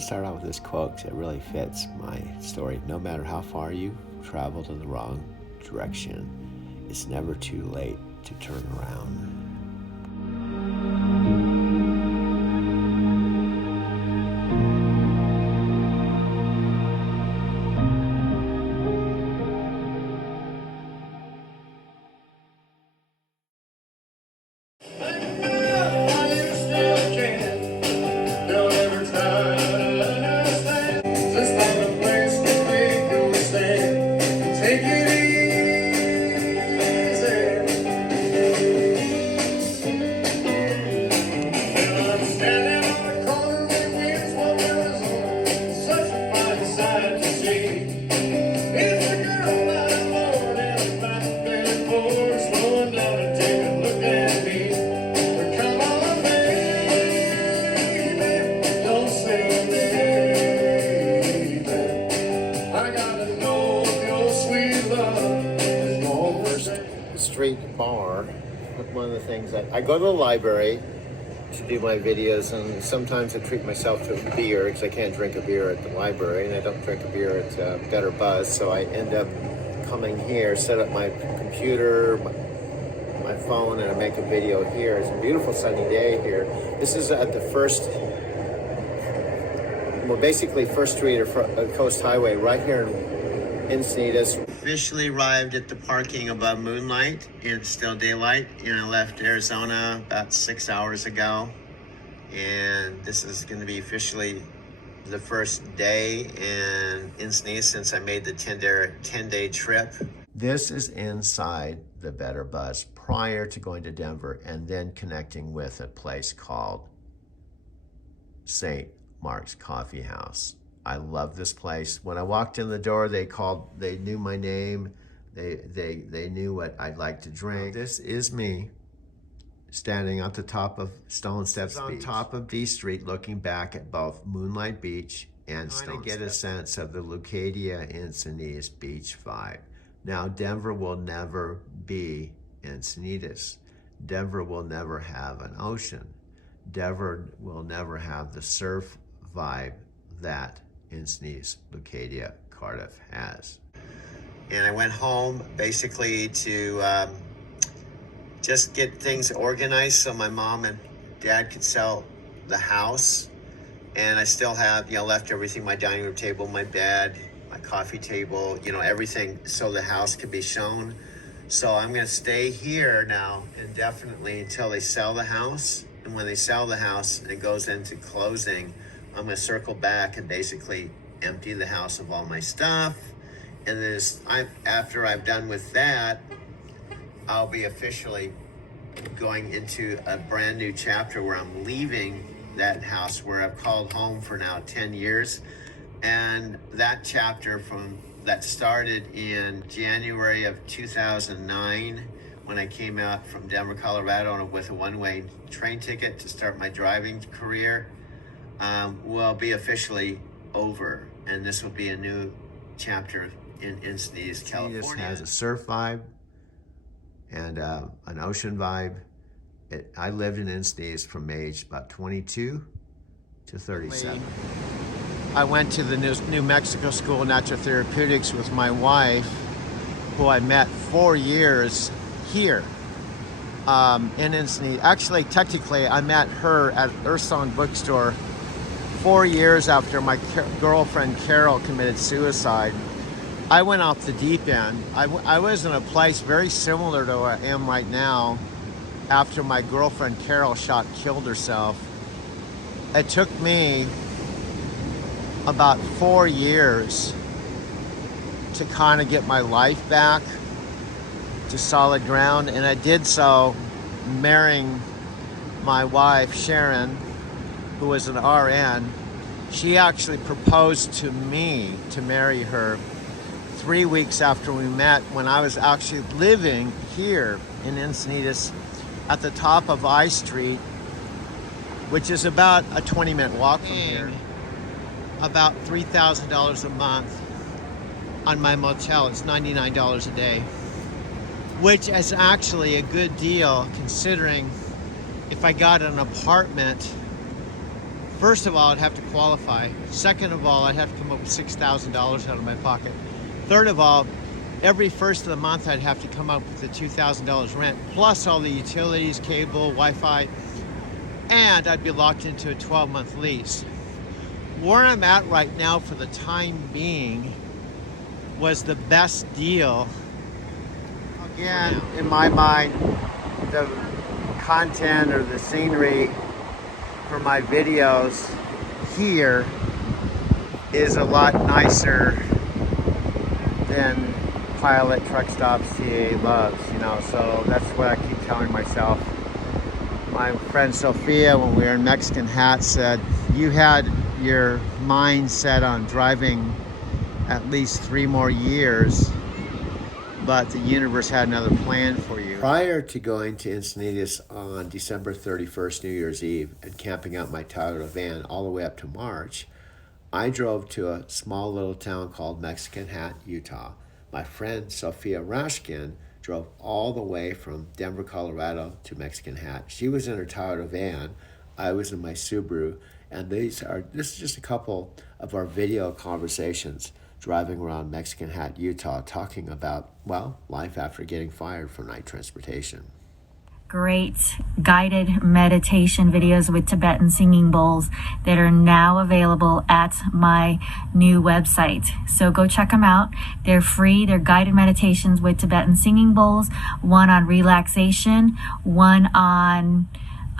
to start out with this quote because it really fits my story. No matter how far you traveled in the wrong direction, it's never too late to turn around. Street bar. One of the things that I go to the library to do my videos, and sometimes I treat myself to a beer because I can't drink a beer at the library, and I don't drink a beer at Better Buzz, so I end up coming here, set up my computer, my phone, and I make a video here. It's a beautiful sunny day here. This is at the First Street or Coast Highway right here in Encinitas. Officially arrived at the parking above Moonlight. It's still daylight, and I left Arizona about 6 hours ago. And this is going to be officially the first day in Encinitas since I made the 10-day trip. This is inside the Better Buzz prior to going to Denver and then connecting with a place called St. Mark's Coffee House. I love this place. When I walked in the door, they knew my name. They knew what I'd like to drink. This is me standing at the top of Stone Steps Beach, on top of D Street, looking back at both Moonlight Beach and Stone Steps. To get a sense of the Leucadia Encinitas beach vibe. Now, Denver will never be Encinitas. Denver will never have an ocean. Denver will never have the surf vibe that Encinitas, Leucadia, Cardiff has. And I went home basically to just get things organized so my mom and dad could sell the house. And I still have, left everything, my dining room table, my bed, my coffee table, everything so the house can be shown. So I'm gonna stay here now indefinitely until they sell the house. And when they sell the house and it goes into closing, I'm gonna circle back and basically empty the house of all my stuff. And then after I've done with that, I'll be officially going into a brand new chapter where I'm leaving that house where I've called home for now 10 years. And that chapter that started in January of 2009 when I came out from Denver, Colorado with a one-way train ticket to start my driving career, will be officially over. And this will be a new chapter in Encinitas, California. Encinitas has a surf vibe and an ocean vibe. I lived in Encinitas from age about 22 to 37. I went to the New Mexico School of Natural Therapeutics with my wife, who I met 4 years here in Encinitas. Actually, technically, I met her at Earthsong Bookstore 4 years after my girlfriend Carol committed suicide. I went off the deep end. I was in a place very similar to where I am right now after my girlfriend Carol killed herself. It took me about 4 years to kind of get my life back to solid ground, and I did so marrying my wife Sharon, who was an RN. She actually proposed to me to marry her 3 weeks after we met, when I was actually living here in Encinitas at the top of I Street, which is about a 20-minute walk from here. About $3,000 a month on my motel. It's $99 a day, which is actually a good deal considering if I got an apartment First of all, I'd have to qualify. Second of all, I'd have to come up with $6,000 out of my pocket. Third of all, every first of the month, I'd have to come up with the $2,000 rent, plus all the utilities, cable, Wi-Fi, and I'd be locked into a 12-month lease. Where I'm at right now for the time being was the best deal. Again, in my mind, the content or the scenery for my videos here is a lot nicer than Pilot Truck Stop CA loves, you know, so that's what I keep telling myself. My friend Sophia, when we were in Mexican Hat, said, you had your mind set on driving at least 3 more years, but the universe had another plan for you. Prior to going to Encinitas on December 31st, New Year's Eve, and camping out my Toyota van all the way up to March, I drove to a small little town called Mexican Hat, Utah. My friend Sophia Rashkin drove all the way from Denver, Colorado to Mexican Hat. She was in her Toyota van, I was in my Subaru, and this is just a couple of our video conversations driving around Mexican Hat, Utah, talking about, well, life after getting fired from night transportation. Great guided meditation videos with Tibetan singing bowls that are now available at my new website. So go check them out. They're free. They're guided meditations with Tibetan singing bowls, one on relaxation, one on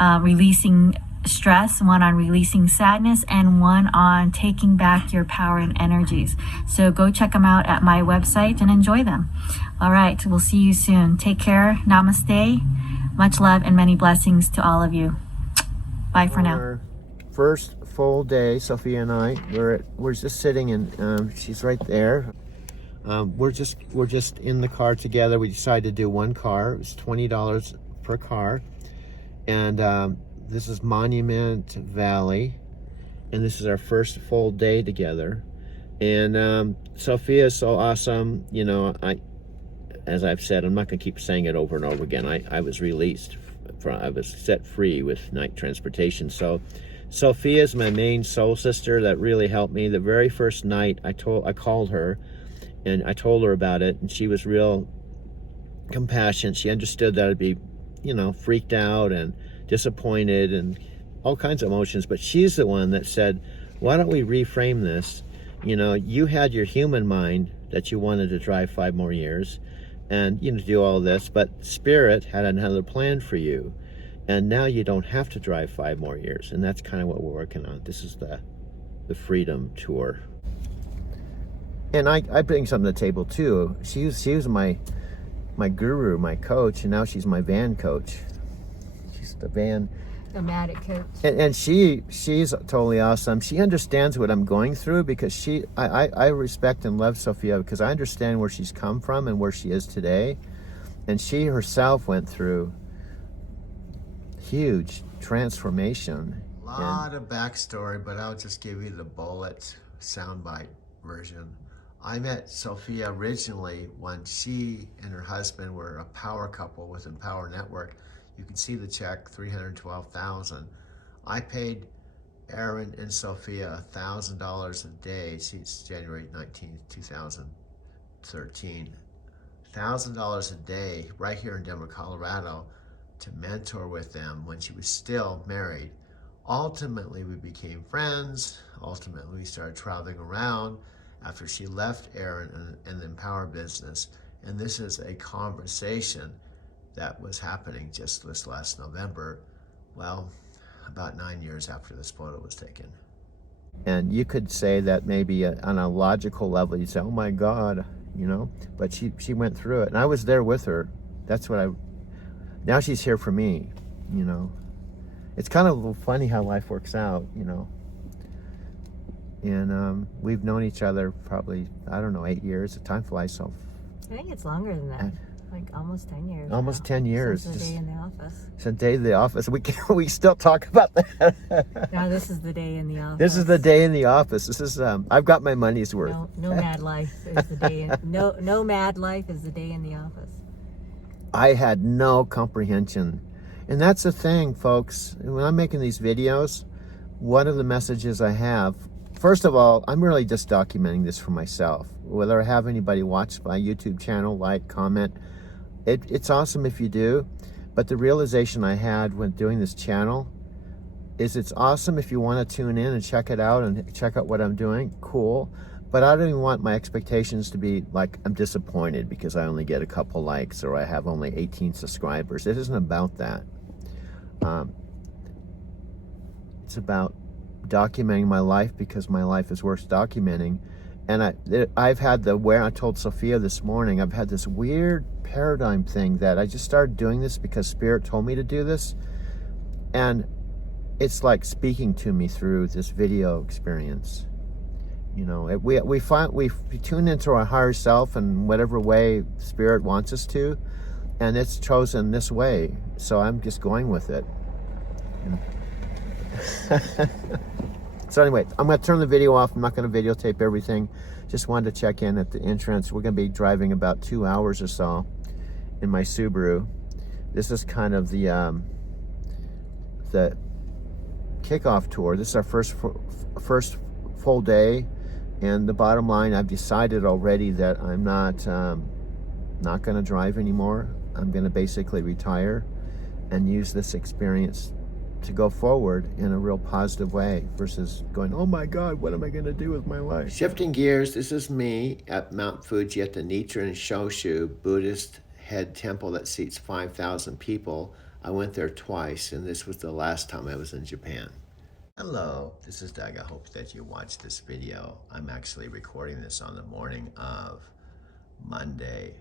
releasing stress, one on releasing sadness, and one on taking back your power and energies. So go check them out at my website and enjoy them. All right, we'll see you soon. Take care. Namaste. Much love and many blessings to all of you. Bye for now. Our first full day, Sophia and I, we're just sitting and she's right there. We're just in the car together. We decided to do one car. It was $20 per car, and this is Monument Valley, and this is our first full day together. And Sophia is so awesome. You know, as I've said, I'm not going to keep saying it over and over again. I was released, I was set free with night transportation. So Sophia's my main soul sister that really helped me. The very first night I called her and I told her about it, and she was real compassionate. She understood that I'd be, you know, freaked out and disappointed and all kinds of emotions, but she's the one that said, why don't we reframe this? You know, you had your human mind that you wanted to drive 5 more years and, you know, do all this, but Spirit had another plan for you, and now you don't have to drive 5 more years. And that's kind of what we're working on. This is the Freedom Tour. And I bring something to the table too. She was my guru, my coach, and now she's my van coach. She's the van Nomadic coach. And she's totally awesome. She understands what I'm going through, because I respect and love Sophia because I understand where she's come from and where she is today. And she herself went through huge transformation. A lot of backstory, but I'll just give you the bullet soundbite version. I met Sophia originally when she and her husband were a power couple with Empower Network. You can see the check, $312,000. I paid Aaron and Sophia $1,000 a day since January 19th, 2013. $1,000 a day right here in Denver, Colorado, to mentor with them when she was still married. Ultimately, we became friends. Ultimately, we started traveling around after she left Aaron and the Empower business. And this is a conversation that was happening just this last November, well, about 9 years after this photo was taken. And you could say that maybe on a logical level, you'd say, oh my God, you know, but she went through it, and I was there with her. That's what now she's here for me, you know. It's kind of funny how life works out, you know. And we've known each other probably, I don't know, 8 years. The time flies so. I think it's longer than that. Like almost 10 years. Almost 10 years. Since the day in the office. It's a day in the office. We still talk about that. No, this is the day in the office. This is the day in the office. This is I've got my money's worth. No mad life is the day. No mad life is the day in the office. I had no comprehension, and that's the thing, folks. When I'm making these videos, one of the messages I have, first of all, I'm really just documenting this for myself. Whether I have anybody watch my YouTube channel, like, comment, it's awesome if you do. But the realization I had when doing this channel is it's awesome if you want to tune in and check it out and check out what I'm doing, cool. But I don't even want my expectations to be like I'm disappointed because I only get a couple likes or I have only 18 subscribers. It isn't about that. It's about documenting my life because my life is worth documenting. And I've had I told Sophia this morning, I've had this weird paradigm thing that I just started doing this because Spirit told me to do this. And it's like speaking to me through this video experience. You know, we tune into our higher self in whatever way Spirit wants us to, and it's chosen this way. So I'm just going with it. So anyway, I'm going to turn the video off. I'm not going to videotape everything. Just wanted to check in at the entrance. We're going to be driving about 2 hours or so in my Subaru. This is kind of the kickoff tour. This is our first full day, and the bottom line, I've decided already that I'm not going to drive anymore. I'm going to basically retire and use this experience to go forward in a real positive way versus going, oh my God, what am I going to do with my life? Shifting gears, this is me at Mount Fuji at the Nichiren Shoshu Buddhist head temple that seats 5,000 people. I went there twice, and this was the last time I was in Japan. Hello, this is Doug. I hope that you watched this video. I'm actually recording this on the morning of Monday,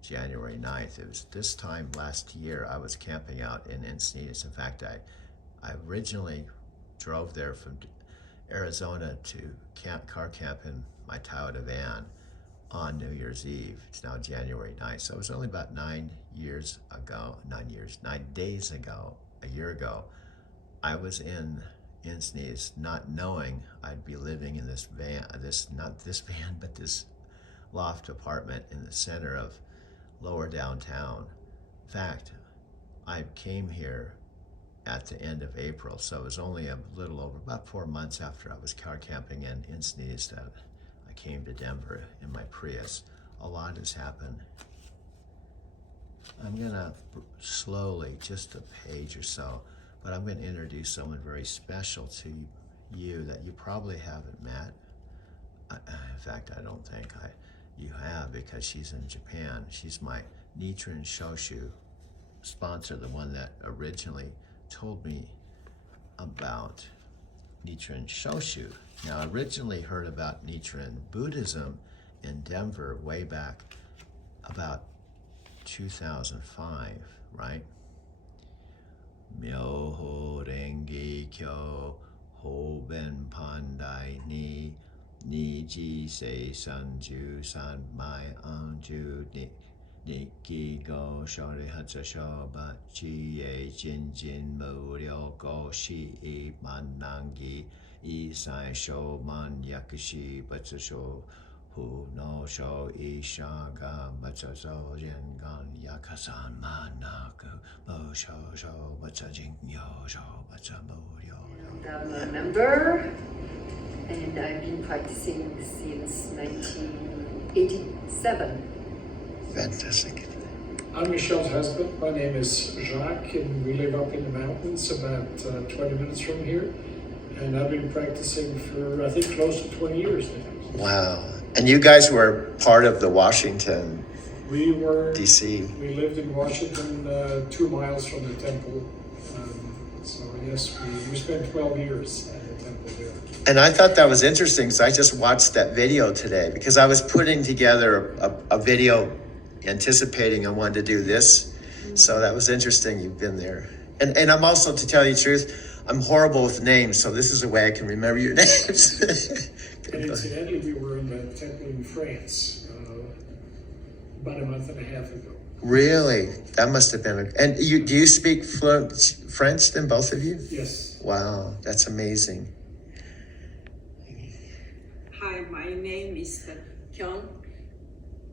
January 9th. It was this time last year I was camping out in Encinitas. In fact, I originally drove there from Arizona to car camp in my Toyota van on New Year's Eve. It's now January 9th. So it was only about 9 days ago, a year ago, I was in Encinitas not knowing I'd be living in this van, but this loft apartment in the center of lower downtown. In fact, I came here at the end of April, so it was only a little over about 4 months after I was car camping in Encinitas that I came to Denver in my Prius. A lot has happened. I'm gonna slowly, just a page or so, but I'm gonna introduce someone very special to you that you probably haven't met. In fact, I don't think you have, because she's in Japan. She's my Nichiren Shoshu sponsor, the one that originally told me about Nichiren Shoshu. Now, I originally heard about Nichiren Buddhism in Denver way back about 2005, right? Myoho Rengi Kyo Hoben Pandai Ni Ji Se Sanju San Mai Anju Nikki Go Shori Hatsa Shoba Chi E Jin Jin Muryo Go Shi E Manangi Isai Sho Man Yakushi Batsa Sho Hu no Sho Ishaga Batsa So Jengan Yakasan Manaku Mo Sho Sho Batsa Jing Yo Sho Batsa Muryo. I'm a member, and I've been practicing since 1987. Fantastic. I'm Michelle's husband. My name is Jacques, and we live up in the mountains about 20 minutes from here. And I've been practicing for, I think, close to 20 years now. Wow. And you guys were part of the Washington, We were, D.C. we lived in Washington, 2 miles from the temple. So yes, we spent 12 years at the temple there. And I thought that was interesting, because I just watched that video today, because I was putting together a video anticipating I wanted to do this. So that was interesting you've been there. And I'm also, to tell you the truth, I'm horrible with names, so this is a way I can remember your names. And incidentally, we were in the temple in France about a month and a half ago. Really? That must have been and do you speak fluent French then, both of you? Yes. Wow, that's amazing. Hi, my name is Kyung.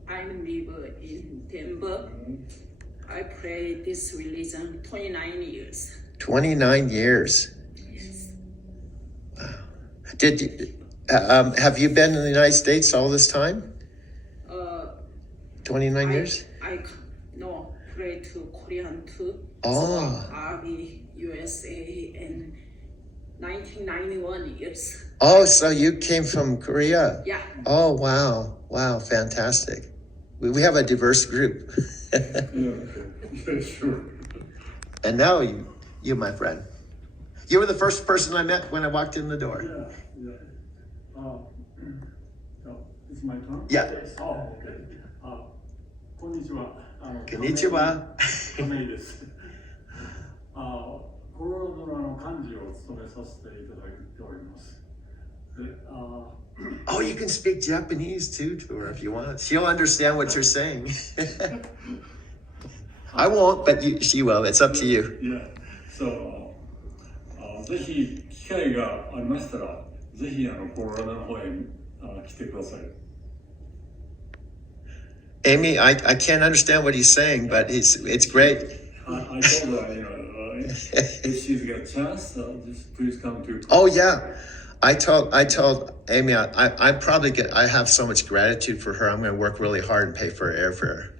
I live in Denver. I pray this religion 29 years. 29 years. Yes. Did you, have you been in the United States all this time? 29 years? No, pray to Korean too. Oh. So, Army, USA, in 1991 years. Oh, so you came from Korea? Yeah. Oh, wow. Wow, fantastic. We have a diverse group. Yeah, sure. And now you, my friend. You were the first person I met when I walked in the door. Yeah. So it's my turn? Yeah. Oh, okay. こんにちは。Konnichiwa. 亀井です。コロラドの幹事を務めさせていただいております。Oh, you can speak Japanese too to her if you want. She'll understand what you're saying. I won't, but she will. It's up to you. Yeah. So, ぜひ機会がありましたら、ぜひコロラドの方へ来てください。Amy, I can't understand what he's saying, but it's great. I told her, if she's got a chance, just please come to. Oh yeah, I told Amy I probably I have so much gratitude for her. I'm going to work really hard and pay for her airfare.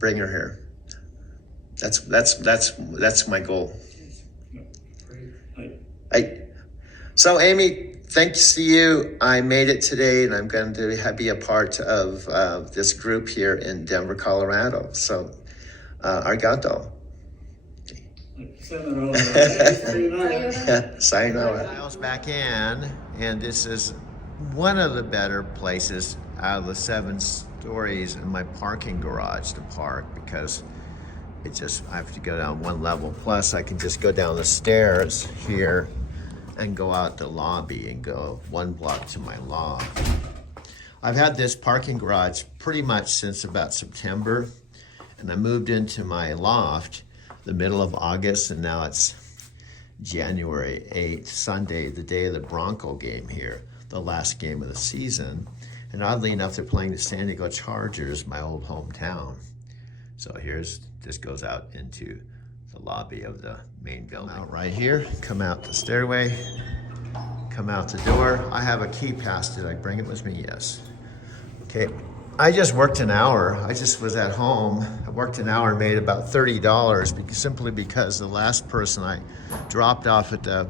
Bring her here. That's my goal. So Amy, thanks to you, I made it today, and I'm going to be a part of this group here in Denver, Colorado. So, arigato. Sayonara. Miles back in, and this is one of the better places out of the 7 stories in my parking garage to park, because I have to go down one level. Plus, I can just go down the stairs here and go out the lobby and go 1 block to my loft. I've had this parking garage pretty much since about September, and I moved into my loft the middle of August, and now it's January 8th, Sunday, the day of the Bronco game here, the last game of the season. And oddly enough, they're playing the San Diego Chargers, my old hometown. So this goes out into the lobby of the main building. Out right here, come out the stairway, come out the door. I have a key pass. Did I bring it with me? Yes. Okay, I just worked an hour. I just was at home. I worked an hour and made about $30 simply because the last person I dropped off at the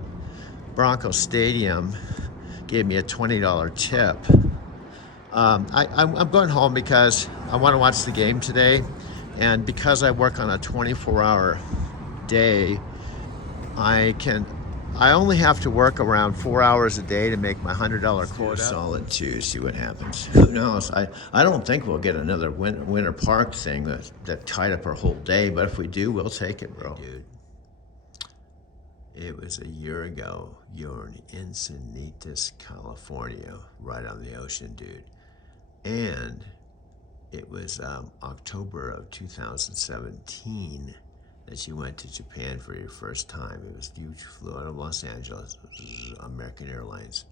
Broncos Stadium gave me a $20 tip. I'm going home because I want to watch the game today, and because I work on a 24-hour day, I only have to work around 4 hours a day to make my $100 quota. Solid 2, see what happens. Who knows? I don't think we'll get another winter park thing that tied up our whole day, but if we do, we'll take it, bro. Dude, it was a year ago. You're in Encinitas, California, right on the ocean, dude. And it was October of 2017 that you went to Japan for your first time. You flew out of Los Angeles, American Airlines.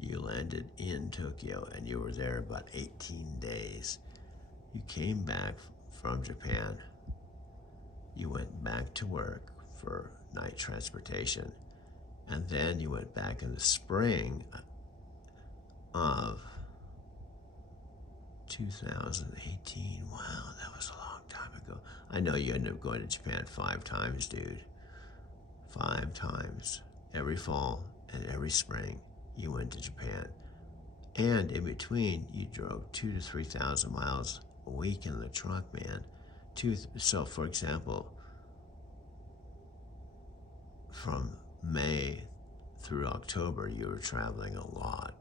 You landed in Tokyo, and you were there about 18 days. You came back from Japan. You went back to work for night transportation, and then you went back in the spring of 2018. Wow, that was a long time ago. I know you ended up going to Japan 5 times, dude. 5 times. Every fall and every spring, you went to Japan. And in between, you drove 2,000 to 3,000 miles a week in the truck, man. So, for example, from May through October, you were traveling a lot.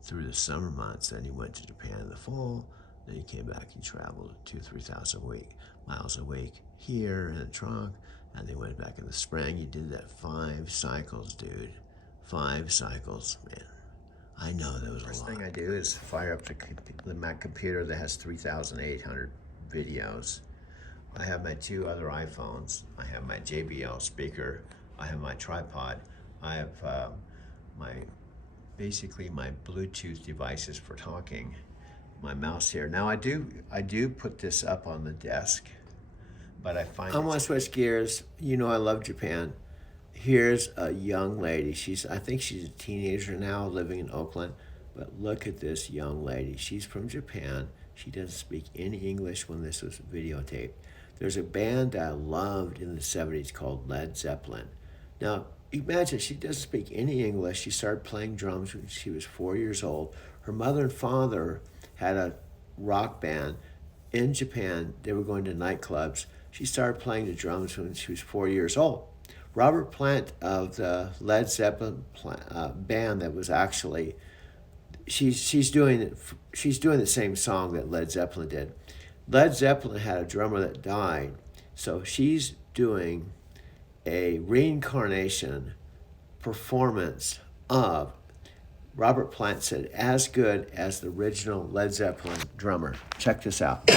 Through the summer months, then you went to Japan in the fall, then you came back, you traveled 2,000 to 3,000 miles a week here in the trunk, and then went back in the spring. You did that 5 cycles, dude. 5 cycles, man. I know that was a lot. First thing I do is fire up the Mac computer that has 3,800 videos. I have my 2 other iPhones. I have my JBL speaker. I have my tripod. I have basically my Bluetooth devices for talking, my mouse here. Now I do put this up on the desk, but I want to switch gears. You know I love Japan. Here's a young lady. I think she's a teenager now, living in Oakland. But look at this young lady. She's from Japan. She doesn't speak any English when this was videotaped. There's a band I loved in the 70s called Led Zeppelin. Now, imagine she doesn't speak any English. She started playing drums when she was 4 years old. Her mother and father had a rock band in Japan. They were going to nightclubs. She started playing the drums when she was 4 years old. Robert Plant of the Led Zeppelin band that was actually, she's doing the same song that Led Zeppelin did. Led Zeppelin had a drummer that died, so she's doing a reincarnation performance of, Robert Plant said, as good as the original Led Zeppelin drummer. Check this out.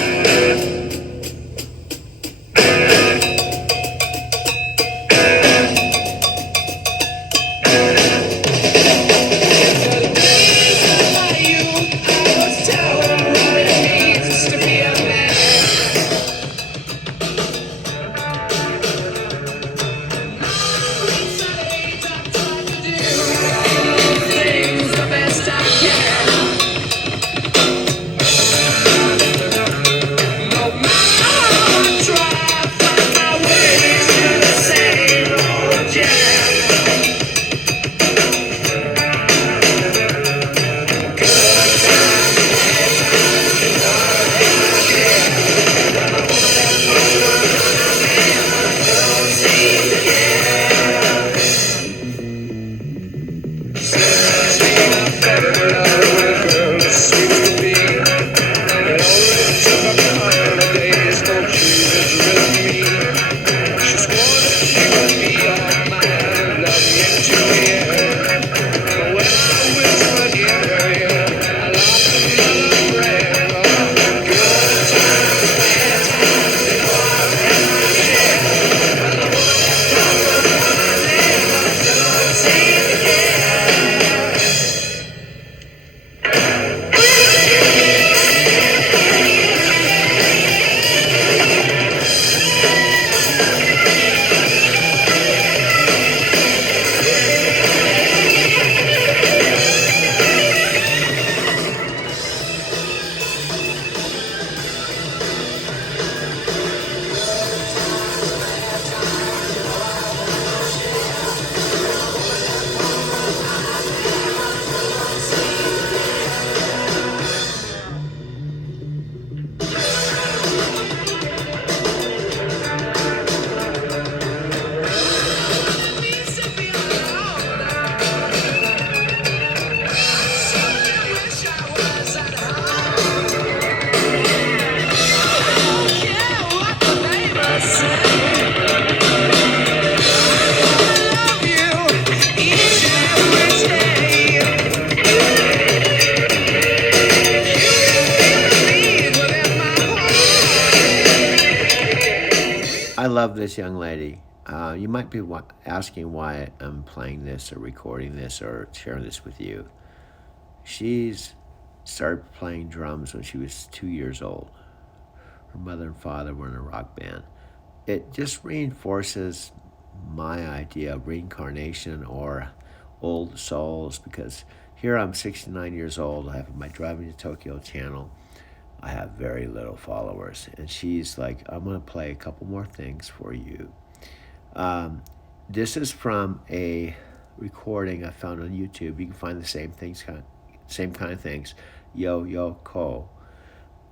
I love this young lady. You might be asking why I'm playing this or recording this or sharing this with you. She's started playing drums when she was 2 years old. Her mother and father were in a rock band. It just reinforces my idea of reincarnation or old souls, because here I'm 69 years old. I have my Driving to Tokyo channel. I have very little followers. And she's like, I'm going to play a couple more things for you. This is from a recording I found on YouTube. You can find the same kind of things, Yo Yo Ko,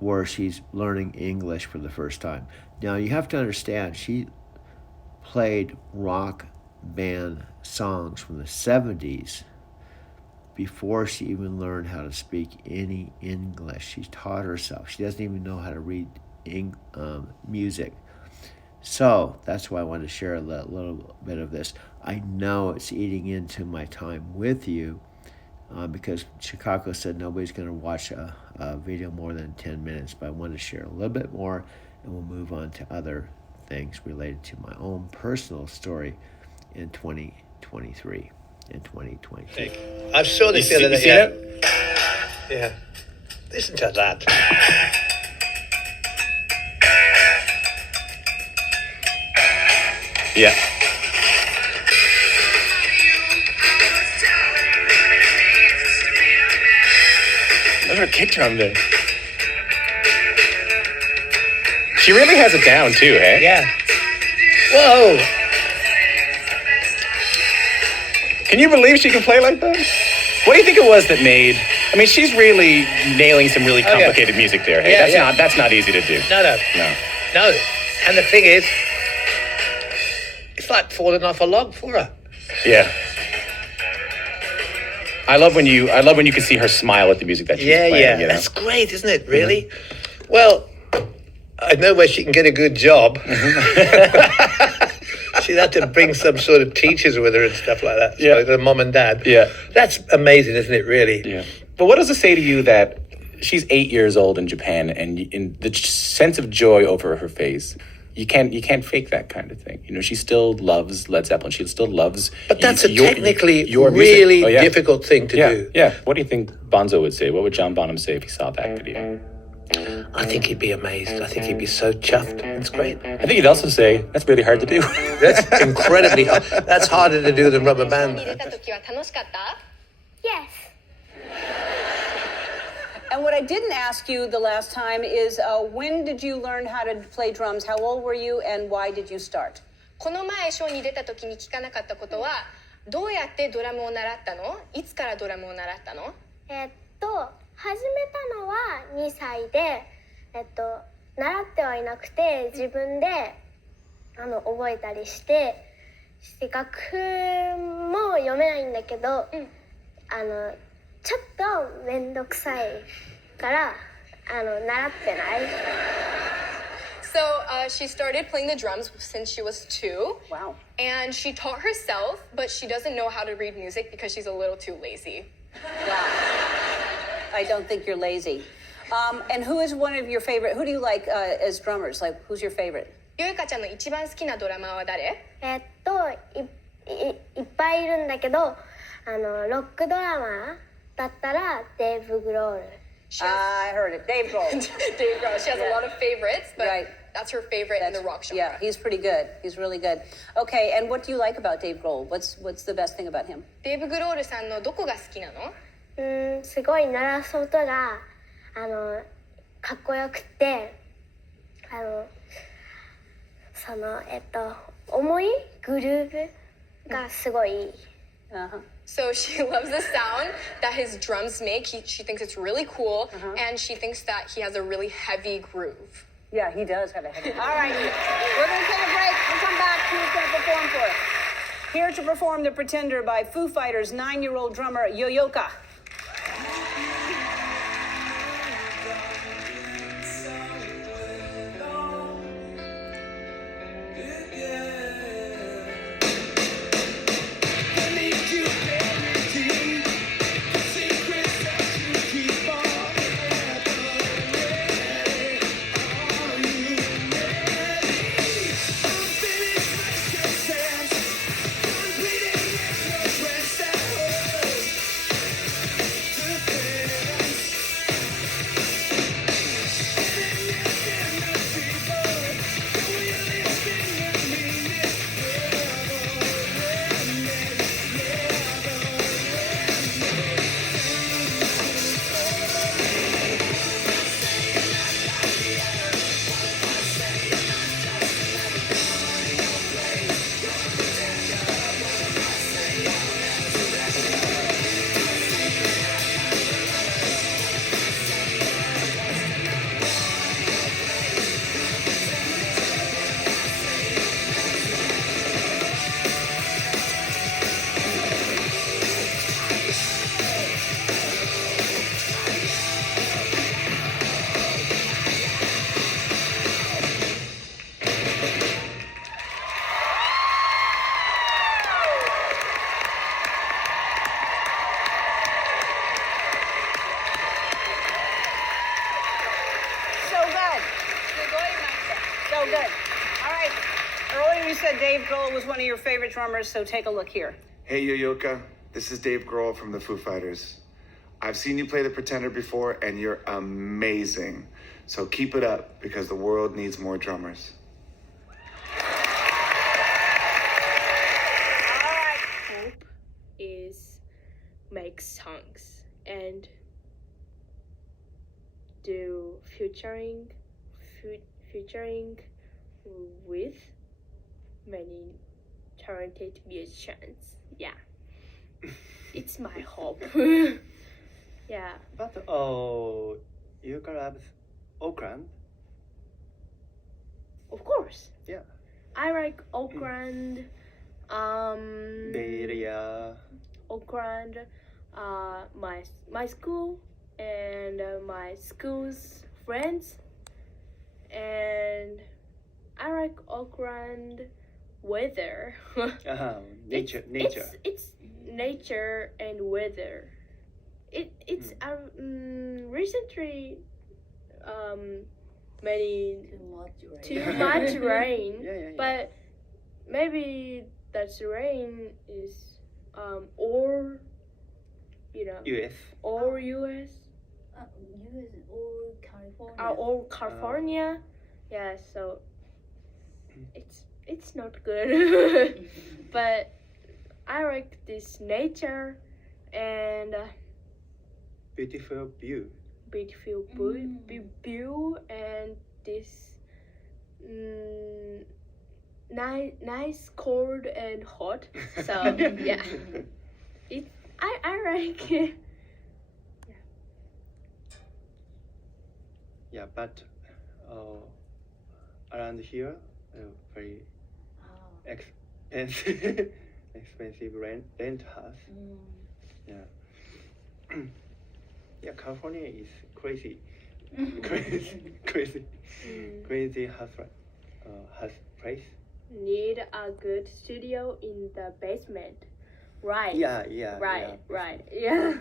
where she's learning English for the first time. Now, you have to understand, she played rock band songs from the 70s before she even learned how to speak any English. She taught herself. She doesn't even know how to read music. So that's why I wanted to share a little bit of this. I know it's eating into my time with you because Chicago said nobody's going to watch a video more than 10 minutes, but I wanted to share a little bit more, and we'll move on to other things related to my own personal story in 2023 and 2022. I'm sure they feel that. Yeah. Listen to that. Yeah. her kick drum there. She really has it down too, hey? Yeah. Whoa. Can you believe she can play like that? What do you think it was that made? I mean, she's really nailing some really Oh, yeah. complicated music there. Hey, Yeah, that's not easy to do. No. No. And the thing is, it's like falling off a log for her. Yeah. I love when you can see her smile at the music that she's playing. You know? That's great, isn't it? Really? Well, I know where she can get a good job. She'd have to bring some sort of teachers with her and stuff like that. Yeah. So the mom and dad. Yeah. That's amazing, isn't it? Really. Yeah. But what does it say to you that she's 8 years old in Japan, and in the sense of joy over her face, you can't fake that kind of thing. You know, she still loves Led Zeppelin. She still loves. But that's a technically your music. really Oh, yeah. difficult thing to do. Yeah. What do you think Bonzo would say? What would John Bonham say if he saw that video? I think he'd be amazed. I think he'd be so chuffed. It's great. I think he'd also say that's really hard to do. That's incredibly hard. That's harder to do than Rubber Band. Yes. And what I didn't ask you the last time is when did you learn how to play drums? How old were you and why did you start? この前ショーに出た時に聞かなかったことは、どうやってドラムを習ったの？いつからドラムを習ったの？始めたのは2歳で、習ってはいなくて自分で覚えたりして、楽譜も読めないんだけど、ちょっとめんどくさいから習ってない。So she started playing the drums since she was 2. Wow. And she taught herself, but she doesn't know how to read music because she's a little too lazy. Wow. I don't think you're lazy. And who is one of your favorite? Who do you like as drummers? Like, who's your favorite? ゆいかちゃんの一番好きなドラマーは誰？いっぱいいるんだけど、ロックドラマーだったらデーブ・グロール。I heard it. Dave Grohl. Dave Grohl. She has a lot of favorites, but Right. that's her favorite in the rock genre. Yeah, he's pretty good. He's really good. Okay, and what do you like about Dave Grohl? What's the best thing about him? デーブ・グロールさんのどこが好きなの？すごい鳴らす音がかっこよくて重いグルーヴがすごいいい。So she loves the sound that his drums make. She thinks it's really cool, and she thinks that he has a really heavy groove. Yeah, he does have a heavy. All right, we're going to take a break. We'll come back. Who's going to perform for us? Here to perform The Pretender by Foo Fighters' 9-year-old drummer, Yo-Yoka. So good. All right. Earlier you said Dave Grohl was one of your favorite drummers, so take a look here. Hey, Yo-Yoka. This is Dave Grohl from the Foo Fighters. I've seen you play The Pretender before, and you're amazing. So keep it up, because the world needs more drummers. Hope is make songs, and do featuring with many talented musicians. Yeah, it's my hope. Yeah. But you love Auckland. Of course. Yeah. I like Auckland. Bay Area. Auckland, my school and my school's friends, and I like Auckland weather. Nature. It's nature and weather. It's recently many too much rain, Yeah. but maybe that rain is or US. or US or California. or California. Yeah, so it's not good. But I like this nature and Beautiful view. beautiful view and this nice cold and hot. So yeah, I like it. Yeah, but around here, very expensive, expensive rent house. Yeah. Yeah, California is crazy, crazy house price. Need a good studio in the basement. Right. Yeah. Right. Yeah.